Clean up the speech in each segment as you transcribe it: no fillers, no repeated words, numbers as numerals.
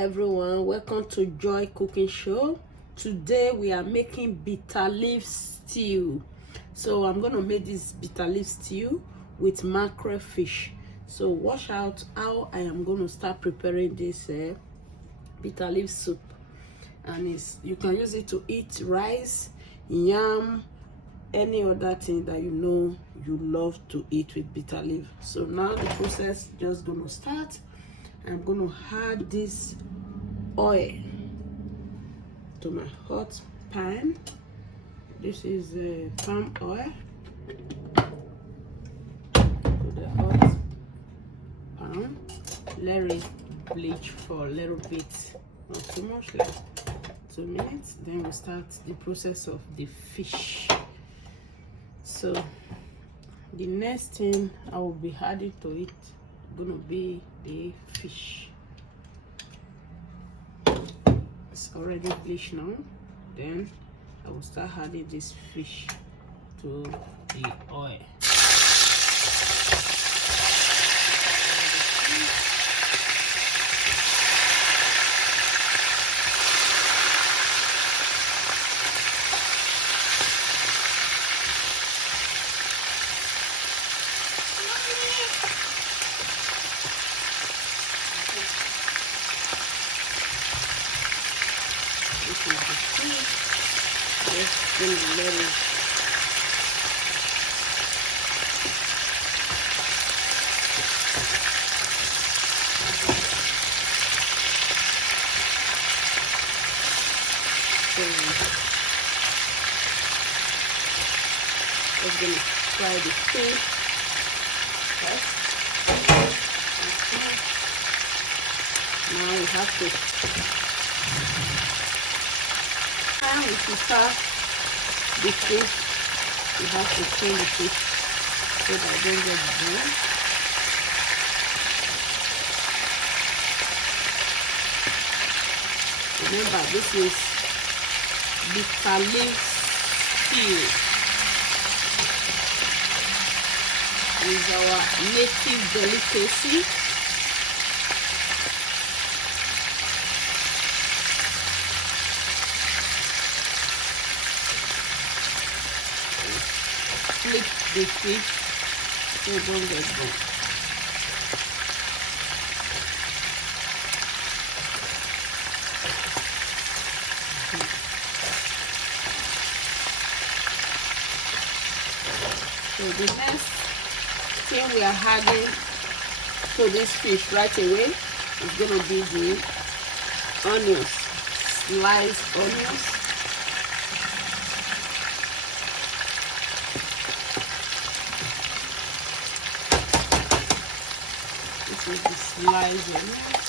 everyone, welcome to Joy Cooking Show. Today we are making bitter leaf stew. So I'm gonna make this bitter leaf stew with mackerel fish. So watch out how I am going to start preparing this bitter leaf soup. And you can use it to eat rice, yam, any other thing that you know you love to eat with bitter leaf. So now the process just gonna start. I'm gonna add this oil to my hot pan. This is palm oil. Put the hot pan. Let it bleach for a little bit, not too much, like 2 minutes. Then we start the process of the fish. So the next thing I will be adding to it gonna be the fish. It's already bleached now. Then I will start adding this fish to the oil. This is the fish. Just gonna let it We're gonna fry the fish. Now we have to start the fish. We have to clean the fish so that I don't get burned. Remember, this is bitter leaf stew. Is our native delicacy. Flip the fish so it don't get burnt. So the next thing we are adding to this fish right away is going to be the onions, sliced onions. This is the sliced onions.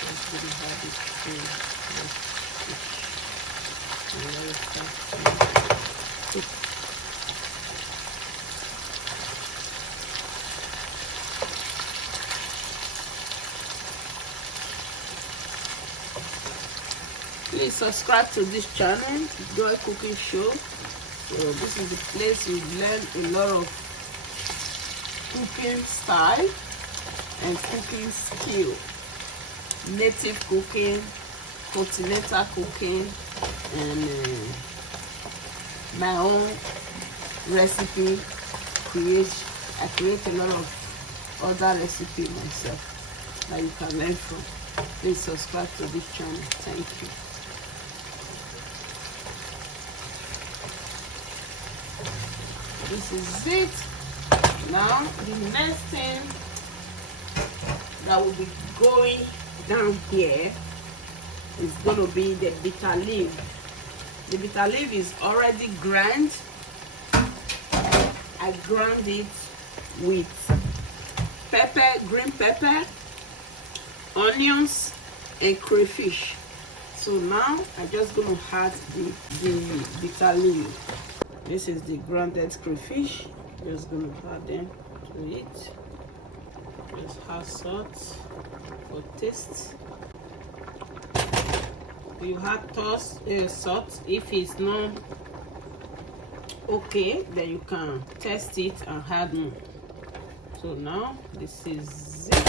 Just going to add it to the fish. Please subscribe to this channel, Joy Cooking Show. So this is the place you learn a lot of cooking style and cooking skill, native cooking, continental cooking, and my own recipe. I create a lot of other recipes myself that you can learn from. Please subscribe to this channel. Thank you. This is it. Now the next thing that will be going down here is going to be the bitter leaf. The bitter leaf is already ground. I ground it with pepper, green pepper, onions, and crayfish. So now I'm just going to add the bitter leaf. This is the grounded crayfish. Just going to add them to it. Just add salt for taste. You have tossed salt. If it's not okay, then you can test it and add more. So now this is it.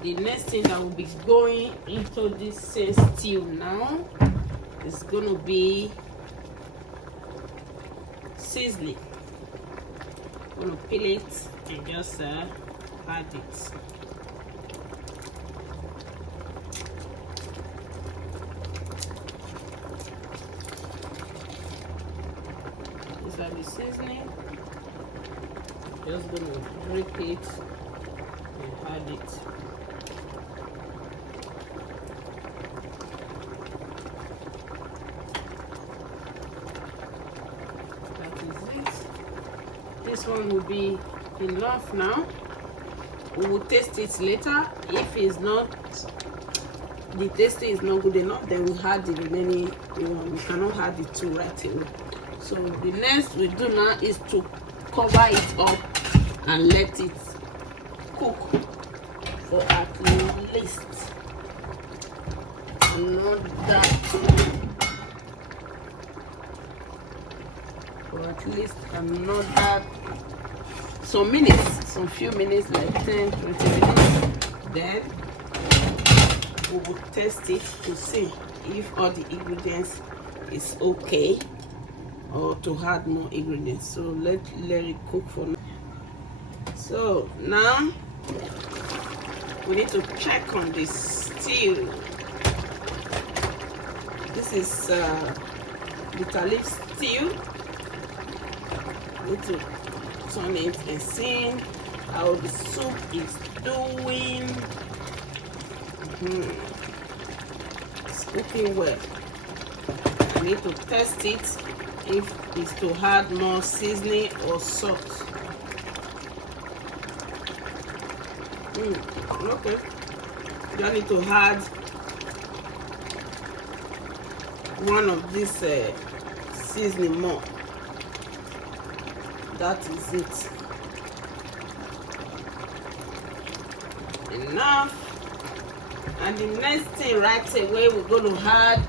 The next thing that will be going into this same stew now is going to be seasoning. I'm going to peel it and just add it. These are the seasoning. Just going to break it and add it. This one will be enough now. We will taste it later. If it's not, the taste is not good enough, then we add the remaining one. We cannot add the two right away. So the next we do now is to cover it up and let it cook for at least another some few minutes, like 10-20 minutes. Then we will test it to see if all the ingredients is okay or to add more ingredients. So let it cook for now. So now we need to check on this stew. This is bitter leaf stew. Need to turn it and see how the soup is doing. It's cooking well. I need to test it if it's to add more seasoning or salt. Okay. You need to add one of this seasoning more. That is it. Enough. And the next thing right away we're going to add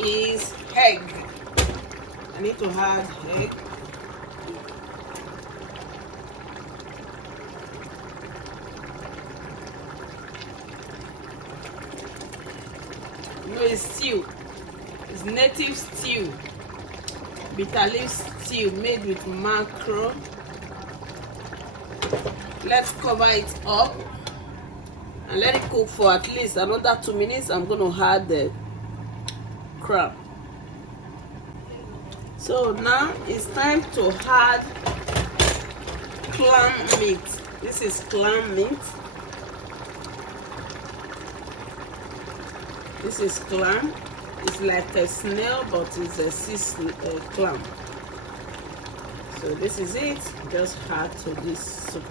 is egg. I need to add egg. No, it's stew. It's native stew. Bitter leaf stew made with mackerel. Let's cover it up and let it cook for at least another 2 minutes. I'm going to add the crab. So now it's time to add clam meat. This is clam meat. This is clam. It's like a snail, but it's a sea clam. So this is it. Just add to this soup.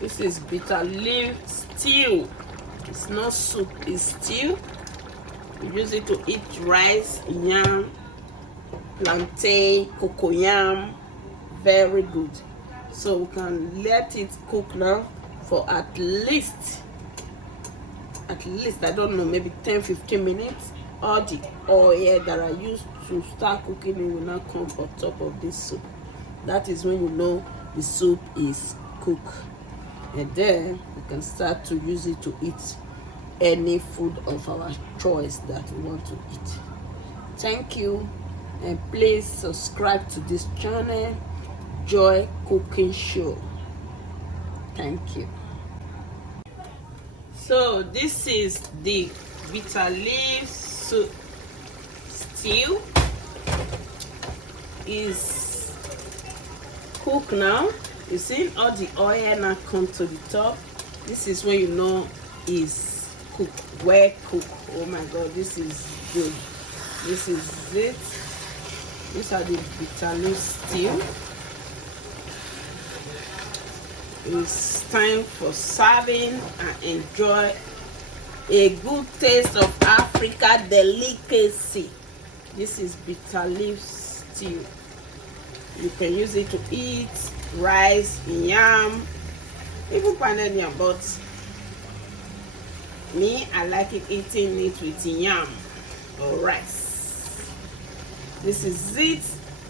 This is bitter leaf stew. It's not soup, it's stew. We use it to eat rice, yam, plantain, cocoyam. Very good. So we can let it cook now for at least I don't know, maybe 10-15 minutes. All the oil that I used to start cooking it will not come on top of this soup. That is when you know the soup is cooked. And then we can start to use it to eat any food of our choice that we want to eat. Thank you, and please subscribe to this channel, Joy Cooking Show. Thank you. So this is the bitter leaf stew. Is cooked now. You see all the oil now come to the top. This is when you know is cooked, well cooked. Oh my God, this is good. This is it. These are the bitter leaf stew. It's time for serving and enjoy a good taste of Africa delicacy. This is bitter leaf stew. You can use it to eat rice, yam, even pounded yam, but me, I like it eating it with yam or rice. This is it.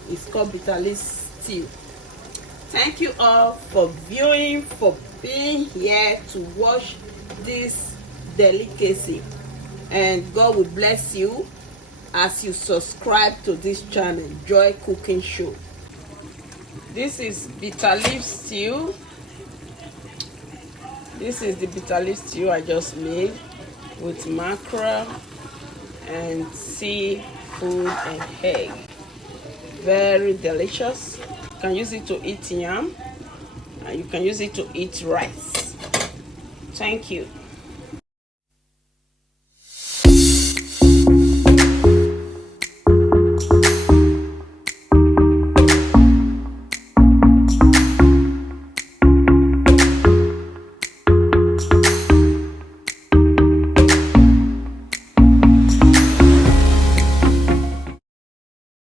It's called bitter leaf stew. Thank you all for viewing, for being here to watch this delicacy, and God will bless you as you subscribe to this channel, Joy Cooking Show. This is bitter leaf stew. This is the bitter leaf stew I just made with mackerel and seafood and egg. Very delicious. You can use it to eat yam, and you can use it to eat rice. Thank you.